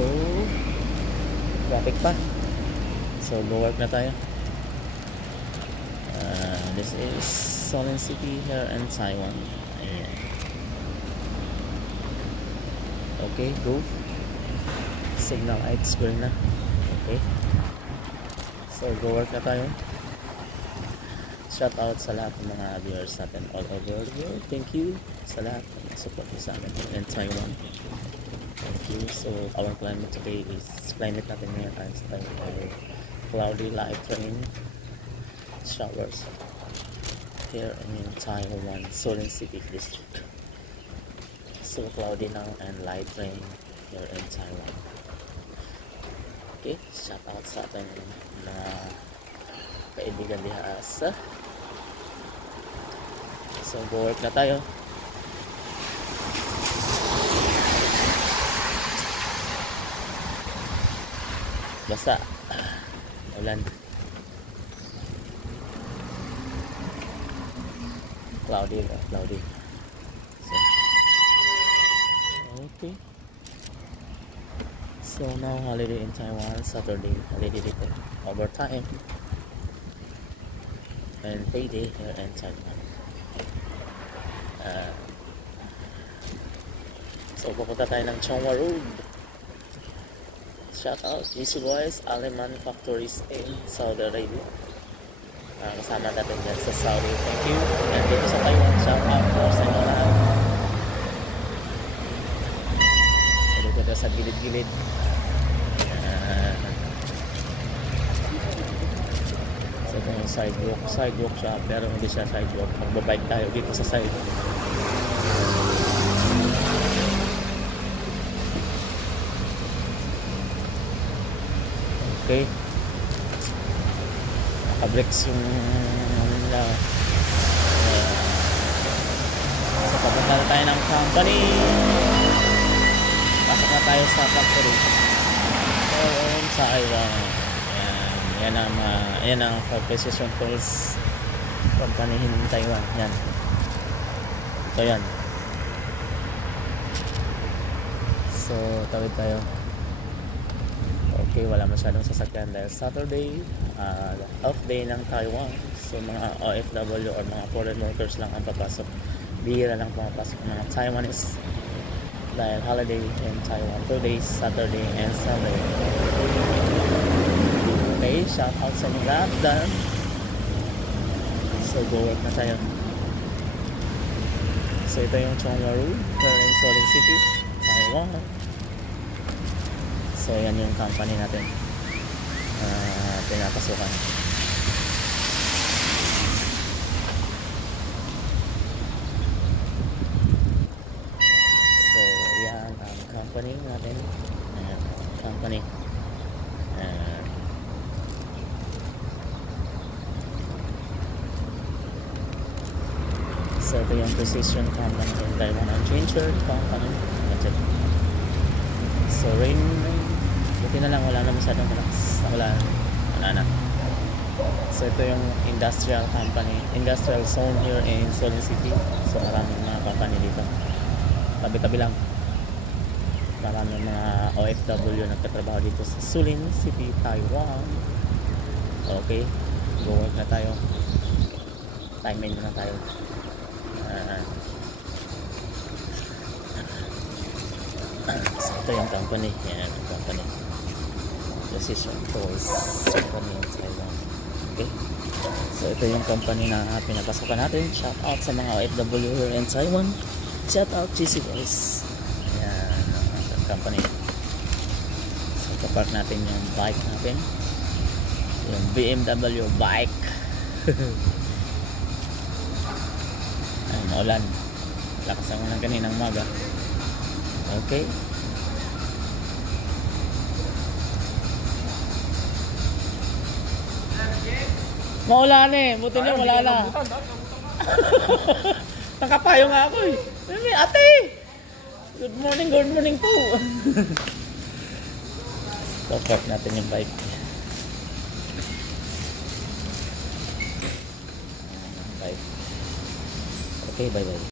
So traffic pa. So go work na tayo. This is Solin City here in Taiwan. Ayan. Okay, go. Signal lights green na. Okay. So go work na tayo. Shout out sa lahat ng mga viewers natin all over the world. Thank you sa lahat ng support sa amin in Taiwan. Thank you. So our climate today is climate natin ngayon is cloudy, light rain, showers here in Taiwan, Solin City District. So cloudy now and light rain here in Taiwan. Okay, shout out sa ating mga kaibigan diha sa. So go work na tayo. Basta ulan, cloudy. So, okay. So now holiday in Taiwan, Saturday holiday dito, overtime and payday here in Taiwan. So pupunta tayo ng Chongwa Road. Shout out GC Boys, Aleman Factories in Saudi Arabia. Kasama natin dyan sa Saudi. Thank you. And dito sa Taiwan, shout out for sa inyo lahat. So dito sa gilid-gilid. So ito yung sidewalk siya, pero hindi siya sidewalk. Magbabike tayo dito sa sidewalk. Okay. Naka-breaks yung so papunta na tayo ng company. Pasok na tayo sa factory. So sa yan ang for precision tools company in Taiwan. Yan. Ito yan. So tawid tayo. Okay, wala masyadong sasakyan dahil Saturday, off day ng Taiwan. So mga OFW or mga foreign workers lang ang papasok. Bihira lang pumapasok mga Taiwanese dahil holiday in Taiwan. 2 days, Saturday and Sunday. Okay, shout out sa mga lahat done. So go work na tayo. So ito yung Chongwa Road here in Solin City, Taiwan. So yan yung company natin pinapasukan. So yan ang company natin. Company. So ito yung precision company in Taiwan and changer company. So rain, buti na lang wala na masyadong malakas. Wala na. So ito yung industrial company, industrial zone here in Solin City. So maraming mga company dito. Tabi-tabi lang. Maraming mga OFW nagtatrabaho dito sa Solin City, Taiwan. Okay, go work na tayo. Time in na tayo. So ito yung company. Yan ang company. Precision Tools Company in Taiwan. Okay. So ito yung company na pinapasukan natin. Shout out sa mga OFW here in Taiwan. Shout out GC Boys. Yan ang company. So kapark natin yung bike natin. Yung BMW bike. Ay, maulan. Lakas ang unang kaninang maga. Okay. Maulan eh. Buti niya wala na. Nakapayo nga ako eh. Ate! Good morning po. So, park natin yung bike. Okay, bye-bye.